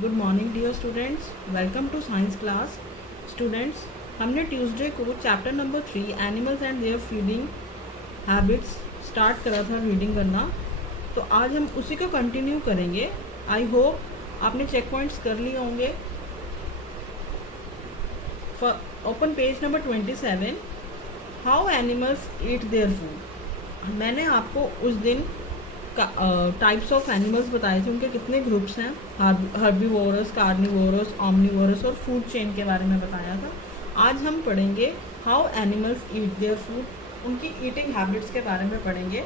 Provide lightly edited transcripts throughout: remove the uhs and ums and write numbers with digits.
Good morning dear students, welcome to science class. Students, हमने Tuesday को chapter number 3 animals and their feeding habits start करा था reading करना। तो आज हम उसी को कंटिन्यू करेंगे। आई होप आपने चेक पॉइंट्स कर लिए होंगे। Open page number 27, how animals eat their food. मैंने आपको उस दिन टाइप्स ऑफ एनिमल्स बताए थे, उनके कितने ग्रुप्स हैं, हर्बीवोरस, कार्निवोरस, ऑमनीवोरस और फूड चेन के बारे में बताया था। आज हम पढ़ेंगे how animals eat their food, उनकी ईटिंग हैबिट्स के बारे में पढ़ेंगे।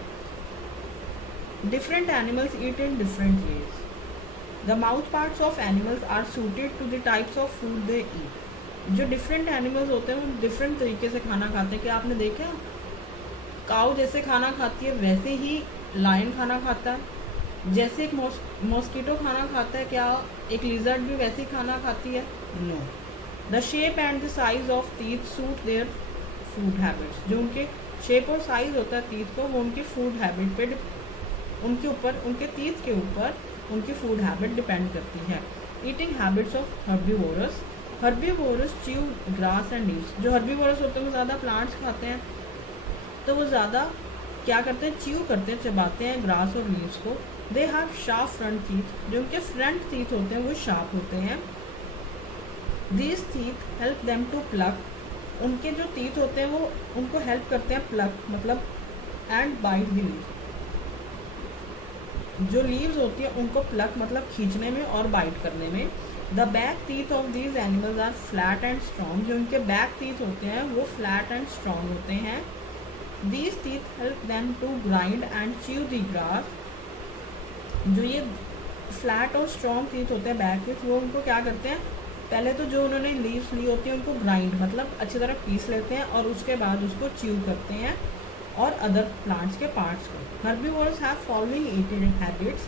Different animals eat in different ways. The mouth parts of animals are suited to the types of food they eat. जो डिफरेंट एनिमल्स होते हैं वो डिफरेंट तरीके से खाना खाते हैं। क्या आपने देखा, काऊ जैसे खाना खाती है वैसे ही लायन खाना खाता है। जैसे एक मॉस्किटो खाना खाता है, क्या एक लिजर्ड भी वैसे ही खाना खाती है? No. The shape and the size of teeth suit their food habits. जो उनके शेप और साइज होता है टीथ को, वो उनकी फूड हैबिट पे उनके टीथ के ऊपर उनकी फूड हैबिट डिपेंड करती है। Eating habits of herbivorous. Herbivorous chew grass and leaves. जो हर्बीवोरस होते हैं वो ज़्यादा प्लांट्स खाते हैं, तो वो ज़्यादा क्या करते हैं, च्यू करते हैं, चबाते हैं ग्रास और लीव्स को। They have sharp front teeth. जो उनके फ्रंट टीथ होते हैं वो शार्प होते हैं। These teeth help them to pluck. उनके जो टीथ होते हैं वो उनको हेल्प करते हैं प्लक मतलब एंड बाइट द लीव्स। जो लीव्स होती है उनको प्लक मतलब खींचने में और बाइट करने में। The back teeth of these animals are flat and strong. जो उनके बैक टीथ होते हैं वो फ्लैट एंड स्ट्रॉन्ग होते हैं। These teeth help them to grind and chew the grass. जो ये फ्लैट और स्ट्रॉन्ग टीथ होते हैं बैक टीथ, वो उनको क्या करते हैं, पहले तो जो उन्होंने लीव्स ली होती है उनको ग्राइंड मतलब अच्छी तरह पीस लेते हैं और उसके बाद उसको च्यू करते हैं और अदर प्लांट्स के पार्ट्स को। Herbivorous have following eating habits.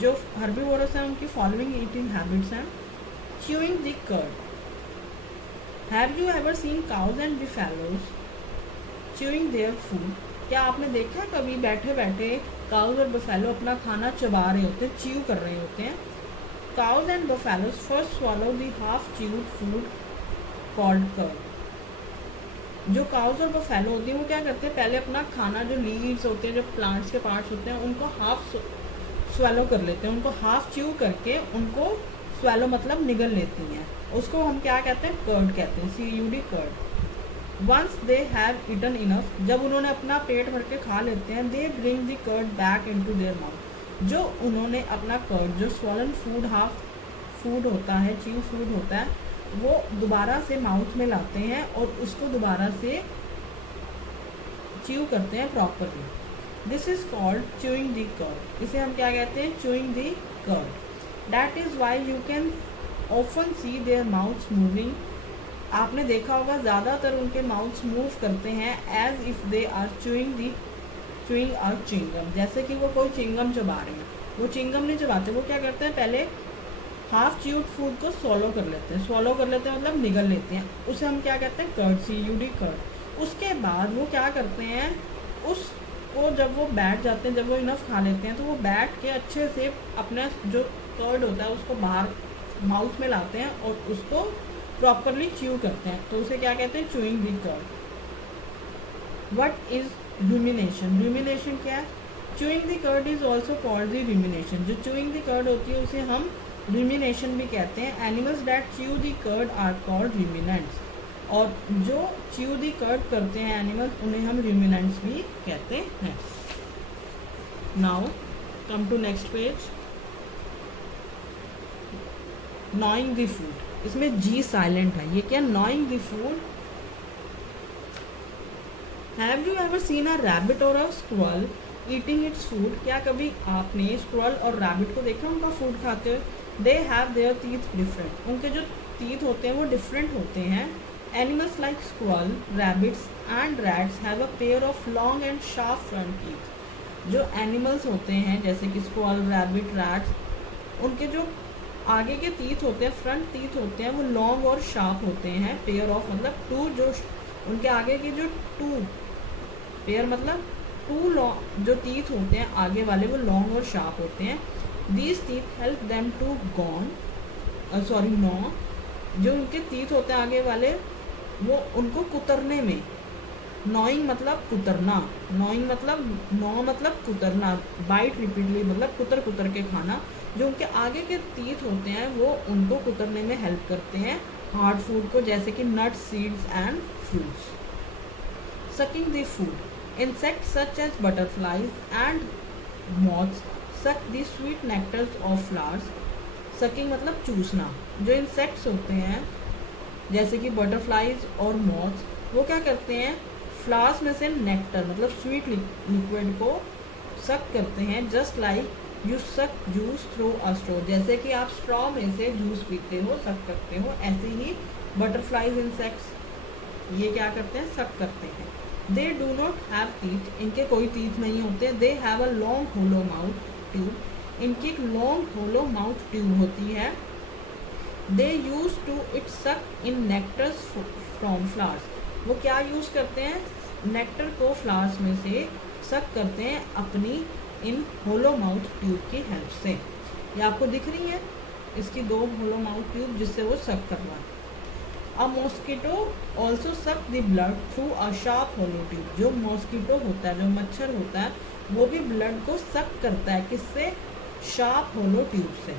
जो हर्बीवोरस हैं उनकी फॉलोइंग ईटिंग हैबिट्स हैं। Chewing the cud. Have you ever seen cows and buffaloes chewing their food. क्या आपने देखा है कभी बैठे बैठे काउज और बफेलो अपना खाना चबा रहे होते हैं, च्यू कर रहे होते हैं। Cows and buffaloes first swallow the half chewed food called cud. जो काउज और बफेलो होती हैं वो क्या करते हैं, पहले अपना खाना जो लीव्स होते हैं, जो प्लांट्स के पार्ट्स होते हैं, उनको हाफ स्वेलो कर लेते हैं, उनको हाफ च्यू करके उनको स्वेलो मतलब निगल लेती हैं। उसको हम क्या कहते हैं, कर्ड कहते हैं, CUD curd. Once they have eaten enough, जब उन्होंने अपना पेट भर के खा लेते हैं, they bring the curd back into their mouth. जो उन्होंने अपना कर्ड, जो स्वॉलन फूड हाफ फूड होता है, च्यू फूड होता है, वो दोबारा से माउथ में लाते हैं और उसको दोबारा से च्यू करते हैं properly. This is called chewing the cud. इसे हम क्या कहते हैं, chewing the cud. That is why you can often see their mouths moving. आपने देखा होगा ज़्यादातर उनके माउथ्स मूव करते हैं as if they are chewing are chewing gum, जैसे कि वो कोई चिंगम चबा रहे हैं। वो चिंगम नहीं चबाते, वो क्या करते हैं, पहले हाफ च्यूड फूड को स्वॉलो कर लेते हैं मतलब निगल लेते हैं। उसे हम क्या कहते हैं, कर्ड, CUD कर्ड। उसके बाद वो क्या करते हैं, उसको जब वो बैठ जाते हैं, जब वो इनफ खा लेते हैं, तो वो बैठ के अच्छे से अपना जो कर्ड होता है उसको बाहर माउथ में लाते हैं और उसको प्रॉपरली च्यू करते हैं, तो उसे क्या कहते हैं, chewing the cud. What is rumination. Rumination क्या है, chewing the cud is also called the rumination. जो च्यूइंग द कर्ड होती है उसे हम रूमिनेशन भी कहते हैं। Animals that chew the cud are called ruminants. और जो च्यू द कर्ड करते हैं एनिमल्स, उन्हें हम रूमिनेंट्स भी कहते हैं। Now come to next page. Gnawing the food, इसमें जी साइलेंट है। ये क्या, gnawing the food. Have you ever seen a rabbit और a squirrel eating its food. क्या कभी आपने स्क्वल और रैबिट को देखा उनका फूड खाते हुए। They have their teeth different. उनके जो टीथ होते हैं वो डिफरेंट होते हैं। Animals like स्क्वल, rabbits and rats have a pair of long and sharp front teeth. जो एनिमल्स होते हैं जैसे कि स्क्वल, रैबिट, रैट्स, उनके जो आगे के टीथ होते हैं, फ्रंट टीथ होते हैं, वो लॉन्ग और शार्प होते हैं। पेयर ऑफ मतलब टू, जो उनके आगे के जो टू पेयर मतलब टू लॉन्ग जो टीथ होते हैं आगे वाले, वो लॉन्ग और शार्प होते हैं। These teeth help them to gnaw, जो उनके टीथ होते हैं आगे वाले, वो उनको कुतरने में, नॉइंग मतलब कुतरना, नॉइंग मतलब नॉ मतलब कुतरना, बाइट रिपीटली मतलब कुतर कुतर के खाना, जो उनके आगे के टीथ होते हैं वो उनको कुतरने में हेल्प करते हैं हार्ड फूड को, जैसे कि nuts, seeds and fruits. Sucking the food, insects such as butterflies and moths suck the sweet nectars of flowers. Sucking मतलब चूसना, जो इंसेक्ट्स होते हैं जैसे कि बटरफ्लाइज और मॉथ्स, वो क्या करते हैं, फ्लावर्स में से नेक्टर मतलब स्वीट लिक्विड को सक करते हैं, जस्ट लाइक यू सक जूस थ्रू अ स्ट्रॉ, जैसे कि आप स्ट्रॉ में से जूस पीते हो, सक करते हो, ऐसे ही बटरफ्लाइज इंसेक्ट्स ये क्या करते हैं, सक करते हैं। They do not have teeth, इनके कोई टीथ नहीं होते। They have a long hollow mouth tube, इनकी एक लॉन्ग होलो माउथ ट्यूब होती है। दे यूज टू इट सक इन नेक्टर्स फ्रॉम फ्लावर्स, वो क्या यूज़ करते हैं, नेक्टर को फ्लावर्स में से सक करते हैं अपनी इन होलो माउथ ट्यूब की हेल्प से। ये आपको दिख रही है इसकी 2 होलो माउथ ट्यूब जिससे वो सक कर रहा है। A mosquito also suck the blood through a sharp hollow tube, जो मॉस्किटो होता है, जो मच्छर होता है, वो भी ब्लड को सक करता है, किससे, शार्प होलो ट्यूब से।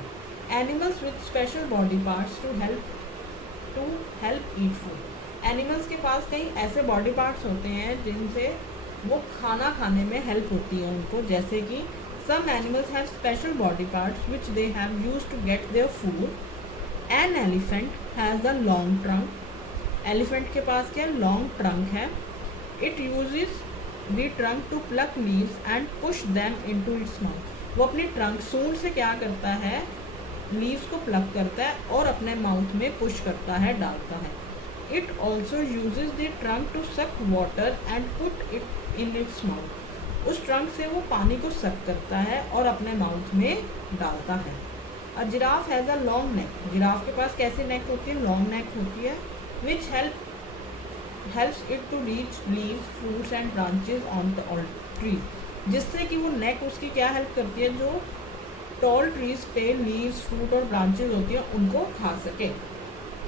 Animals with special body parts to help eat food, animals के पास कई ऐसे बॉडी पार्ट्स होते हैं जिनसे वो खाना खाने में हेल्प होती है उनको, जैसे कि some animals have special body parts which they have used to get their food. An elephant has a long trunk, elephant के पास क्या लॉन्ग ट्रंक है। It uses the trunk to pluck leaves and push them into its mouth, वो अपनी trunk सूंड से क्या करता है, लीव्स को प्लक करता है और अपने माउथ में पुश करता है, डालता है। It also uses the trunk to suck water and put it in its mouth, उस ट्रंक से वो पानी को सक करता है और अपने माउथ में डालता है। A giraffe has a long neck, giraffe के पास कैसी नेक होती है, लॉन्ग नेक होती है। Which helps it to reach leaves, fruits and branches on the tree, जिससे कि वो नेक उसकी क्या हेल्प करती है, जो टॉल ट्रीज पे लीव्स, फ्रूट और ब्रांचेज होती है उनको खा सके।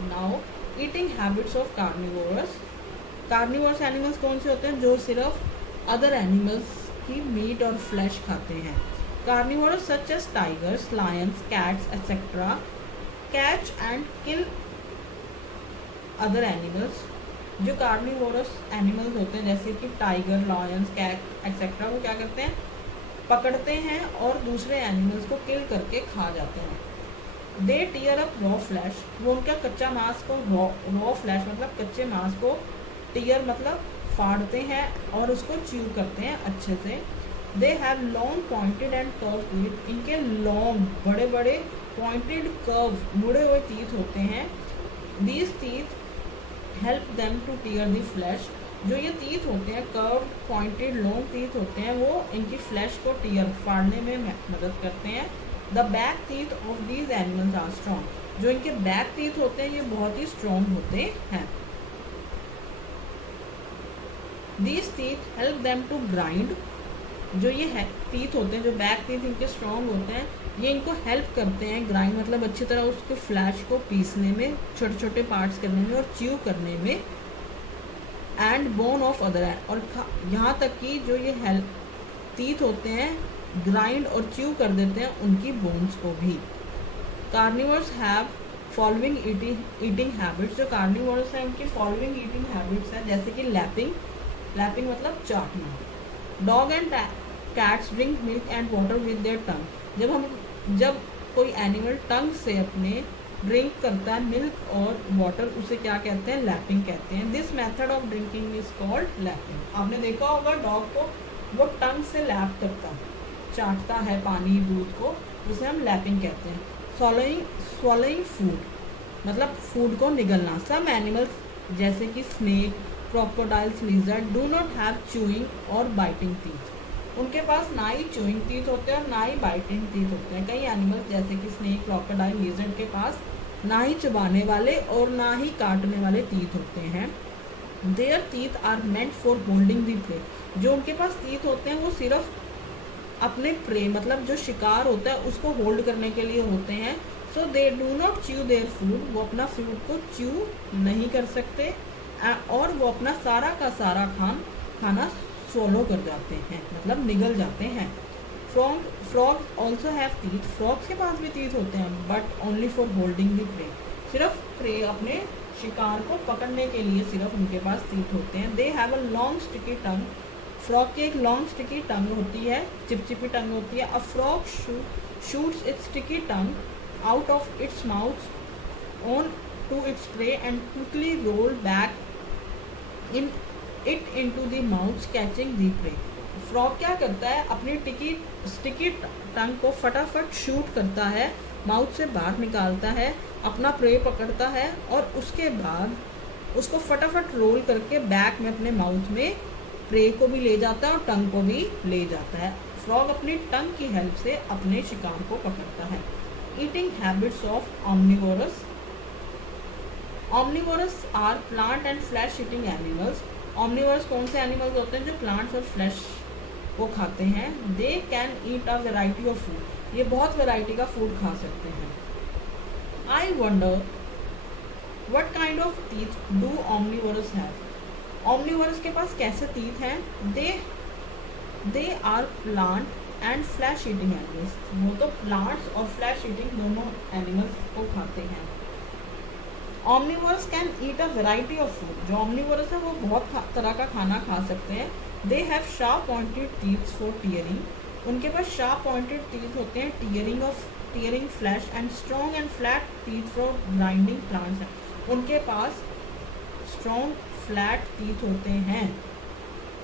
Now eating habits of carnivorous, carnivorous animals कौन से होते हैं, जो सिर्फ अदर एनिमल्स की मीट और फ्लैश खाते हैं। Carnivorous such as tigers, lions, cats etcetera catch and kill other animals, जो कार्निवोरस एनिमल्स होते हैं जैसे कि टाइगर, लायंस, कैट एक्सेट्रा, वो क्या करते हैं, पकड़ते हैं और दूसरे एनिमल्स को किल करके खा जाते हैं। दे टीयर अप रॉ फ्लैश, वो उनका कच्चा मांस को, रॉ फ्लैश मतलब कच्चे मांस को, टीयर मतलब फाड़ते हैं और उसको च्यू करते हैं अच्छे से। They have long pointed and curve teeth, इनके लॉन्ग बड़े बड़े पॉइंटेड कर्व मुड़े हुए टीथ होते हैं। These teeth help them to tier the flash, जो ये टीथ होते हैं, कर्व पॉइंटेड लॉन्ग टीथ होते हैं, वो इनकी फ्लैश को टीयर फाड़ने में मदद करते हैं। The back teeth of these animals are strong, जो इनके बैक टीथ होते हैं ये बहुत ही स्ट्रॉन्ग होते हैं। These teeth help them to grind, जो ये टीथ होते हैं, जो बैक टीथ इनके स्ट्रॉन्ग होते हैं, ये इनको हेल्प करते हैं, ग्राइंड मतलब अच्छी तरह उसके फ्लैश को पीसने में, छोटे छोटे पार्ट्स करने में और च्यू करने में। एंड बोन ऑफ अदर, और यहाँ तक कि जो ये टीथ होते हैं ग्राइंड और च्यू कर देते हैं उनकी बोन्स को भी। Carnivores have following eating habits, जो कार्निवर्स हैं उनकी फॉलोइंग ईटिंग हैबिट्स हैं, जैसे कि लैपिंग, लैपिंग मतलब चाटना। Dog and cats drink milk and water with their tongue, जब कोई एनिमल टंग से अपने ड्रिंक करता है मिल्क और वाटर, उसे क्या कहते हैं, लैपिंग कहते हैं। This method of drinking is called lapping. आपने देखा होगा डॉग को, वो टंग से लैप करता है, चाटता है पानी दूध को, जिसे हम लैपिंग कहते हैं। स्वॉलोइंग फूड मतलब फूड को निगलना। सम एनिमल्स जैसे कि snake, crocodiles, lizard do not have chewing और बाइटिंग टीथ, उनके पास ना ही च्यूइंग टीथ होते हैं और ना ही बाइटिंग टीथ होते हैं। कई एनिमल्स जैसे कि स्नेक, क्रोकोडाइल, लिजर्ड के पास ना ही चबाने वाले और ना ही काटने वाले टीथ होते हैं। Their teeth are meant for holding the prey, जो उनके पास टीथ होते हैं वो सिर्फ अपने प्रे मतलब जो शिकार होता है उसको होल्ड करने के लिए होते हैं। So they do not chew their food, वो अपना फूड को च्यू नहीं कर सकते, और वो अपना सारा का सारा खाना swallow कर जाते हैं, मतलब निगल जाते हैं। Frog also have teeth, frogs के पास भी टीथ होते हैं, but only for holding the pray, सिर्फ प्रे अपने शिकार को पकड़ने के लिए सिर्फ उनके पास टीथ होते हैं। दे have a long sticky tongue, frog की एक लॉन्ग स्टिकी टंग होती है, चिपचिपी टंग होती है। A frog shoots its sticky tongue out of its mouth on to its prey and quickly roll back in it into the mouth catching the prey. Frog क्या करता है, अपनी sticky tongue को फटाफट शूट करता है, माउथ से बाहर निकालता है, अपना प्रे पकड़ता है और उसके बाद उसको फटाफट रोल करके बैक में अपने माउथ में प्रे को भी ले जाता है और टंग को भी ले जाता है। फ्रॉग अपनी टंग की हेल्प से अपने शिकार को पकड़ता है। Eating habits of omnivorous, omnivorous are plant and flesh eating animals. Omnivorous कौन से एनिमल्स होते हैं जो प्लांट्स और फ्लैश को खाते हैं। They can eat a variety of food, ये बहुत वेराइटी का फूड खा सकते हैं। I wonder what kind of teeth do omnivorous have, omnivorous के पास कैसे टीथ हैं। They are plant and flesh eating animals, वो तो प्लांट्स और फ्लैश ईटिंग दोनों एनिमल्स को खाते हैं। Omnivorous can eat a variety of food, जो ऑमनिवोरस है वो बहुत तरह का खाना खा सकते हैं। They have sharp pointed teeth for tearing, उनके पास शार्प पॉइंटेड टीथ होते हैं tearing flash and strong and flat teeth for grinding plants हैं, उनके पास स्ट्रॉन्ग फ्लैट टीथ होते हैं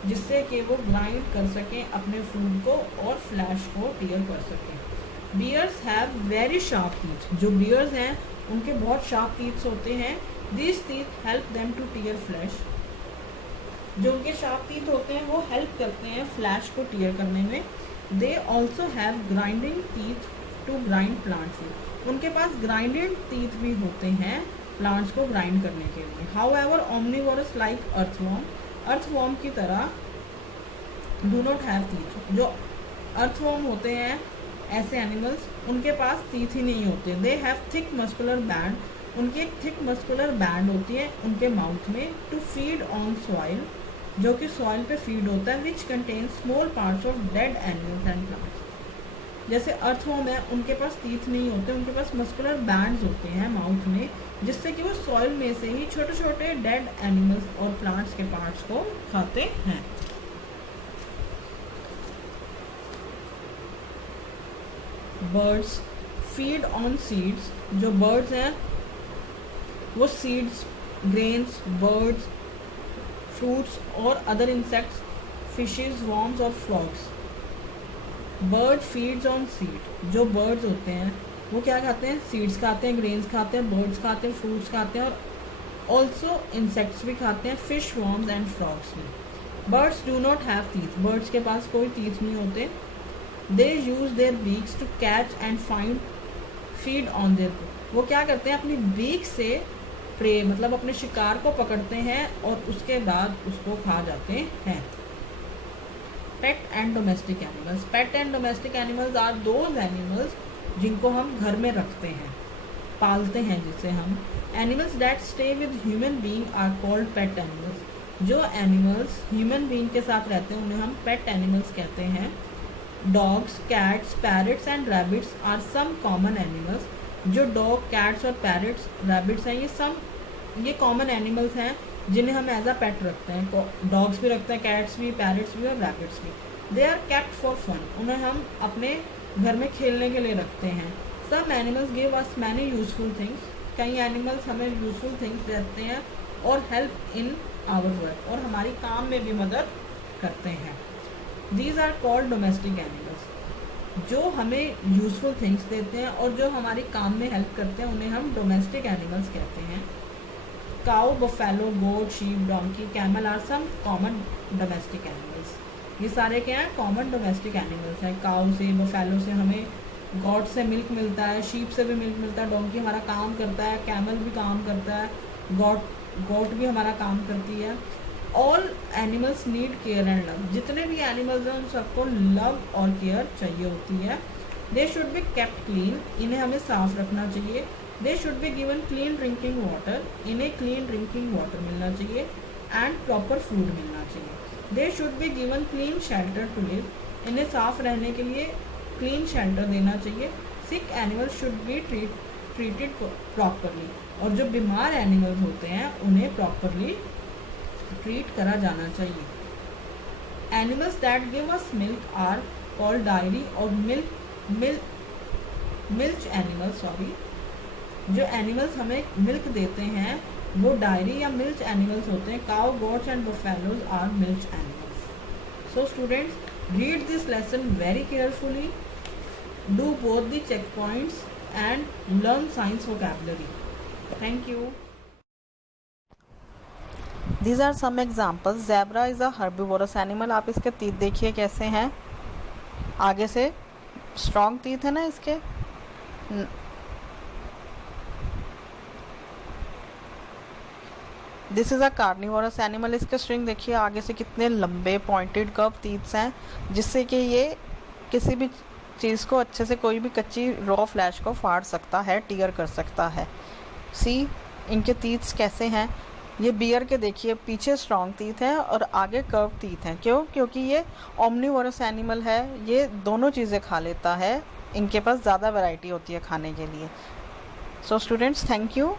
जिससे कि वो ग्राइंड कर सकें अपने फूड को और फ्लैश को टीयर कर सकें। Bears have very sharp teeth, जो बियर्स हैं उनके बहुत शार्प टीथ्स होते हैं। This teeth help them to tear flesh, जो उनके शार्प टीथ होते हैं वो हेल्प करते हैं फ्लैश को टीयर करने में। They also have grinding teeth to grind plants, उनके पास ग्राइंडिंग टीथ भी होते हैं प्लांट्स को ग्राइंड करने के लिए। हाउ एवर ऑमनिवोरस लाइक अर्थवॉर्म की तरह डू नॉट हैव टीथ, जो अर्थवॉर्म होते हैं ऐसे एनिमल्स उनके पास टीथ ही नहीं होते। They have thick muscular band, उनकी एक थिक मस्कुलर बैंड होती है उनके माउथ में, टू फीड ऑन सॉइल, जो कि सॉइल पे फीड होता है, which contain small parts of dead animals and plants. जैसे अर्थवॉर्म है उनके पास टीथ नहीं होते, उनके पास मस्कुलर बैंड्स होते हैं माउथ में, जिससे कि वो सॉइल में से ही छोटे छोटे डेड एनिमल्स और प्लांट्स के पार्ट्स को खाते हैं। बर्ड्स फीड ऑन सीड्स, जो बर्ड्स हैं वो सीड्स, ग्रेन्स, बर्ड्स, फ्रूट्स और अदर इंसेक्ट्स, फिशेस, वॉर्म्स और frogs. Bird feeds on seed, जो बर्ड्स होते हैं वो क्या खाते हैं, सीड्स खाते हैं, ग्रेन्स खाते हैं, बर्ड्स खाते हैं, फ्रूट्स खाते हैं और ऑल्सो इंसेक्ट्स भी खाते हैं, फिश, वॉर्म्स एंड फ्रॉग्स भी। Birds do not have teeth, birds के पास कोई टीथ नहीं होते। They use their beaks to catch and feed on their, वो क्या करते हैं अपनी बीक से प्रे मतलब अपने शिकार को पकड़ते हैं और उसके बाद उसको खा जाते हैं। Pet and domestic animals, pet and domestic animals are those animals जिनको हम घर में रखते हैं, पालते हैं, जिसे हम animals that stay with human being are called pet animals. जो एनिमल्स ह्यूमन बीइंग के साथ रहते हैं उन्हें हम पेट एनिमल्स कहते हैं। Dogs, cats, parrots and rabbits are some common animals, जो डॉग, कैट्स और पैरट्स, रैबिट्स हैं ये कॉमन एनिमल्स हैं जिन्हें हम एज अ पेट रखते हैं। डॉग्स भी रखते हैं, कैट्स भी, पैरट्स भी और रैबिट्स भी। They are kept for fun, उन्हें हम अपने घर में खेलने के लिए रखते हैं। Some animals give us many useful things, कई एनिमल्स हमें यूजफुल थिंग्स देते हैं और हेल्प इन आवर वर्क, और हमारी काम में भी मदद करते हैं। These are called domestic animals, जो हमें यूजफुल थिंग्स देते हैं और जो हमारी काम में हेल्प करते हैं उन्हें हम डोमेस्टिक एनिमल्स कहते हैं। Cow, buffalo, goat, sheep, donkey, camel are some common domestic animals, ये सारे क्या हैं, कॉमन डोमेस्टिक एनिमल्स हैं। काउ से, बफेलो से हमें गॉट से मिल्क मिलता है, शीप से भी मिल्क मिलता है, डोंकी हमारा काम करता है, कैमल भी काम करता है, गोट भी हमारा काम करती है। All animals need care and love, जितने भी एनिमल्स हैं उन सबको लव और केयर चाहिए होती है। They should be kept clean, इन्हें हमें साफ रखना चाहिए। They should be given clean drinking water, इन्हें क्लीन ड्रिंकिंग वाटर मिलना चाहिए। एंड प्रॉपर फूड मिलना चाहिए। They should be given clean shelter to live, इन्हें साफ रहने के लिए क्लीन शेल्टर देना चाहिए। Sick animal should be treated properly, और जो बीमार एनिमल्स होते हैं उन्हें प्रॉपरली ट्रीट करा जाना चाहिए। Animals that give us milk are called dairy और मिल्च एनिमल, सॉरी, जो एनिमल्स हमें मिल्क देते हैं वो डायरी या मिल्च एनिमल्स होते हैं। Cow, goats and buffaloes are milch animals. So students, read this lesson very carefully, do both the check points and learn science vocabulary. Thank you. These are some examples. Zebra is a herbivorous animal. आप इसके तीत देखिए कैसे हैं, आगे से strong तीत है ना इसके। This is a carnivorous animal, इसके स्ट्रिंग देखिए आगे से कितने लंबे पॉइंटेड कर्व टीथ्स हैं, जिससे कि ये किसी भी चीज़ को अच्छे से, कोई भी कच्ची रॉ फ्लैश को फाड़ सकता है, टीयर कर सकता है। सी इनके टीथ्स कैसे हैं, ये बियर के देखिए पीछे स्ट्रॉन्ग टीथ हैं और आगे कर्व टीथ हैं। क्यों? क्योंकि ये ओमनीवोरस एनिमल है, ये दोनों चीज़ें खा लेता है, इनके पास ज़्यादा वैरायटी होती है खाने के लिए। So students, thank you.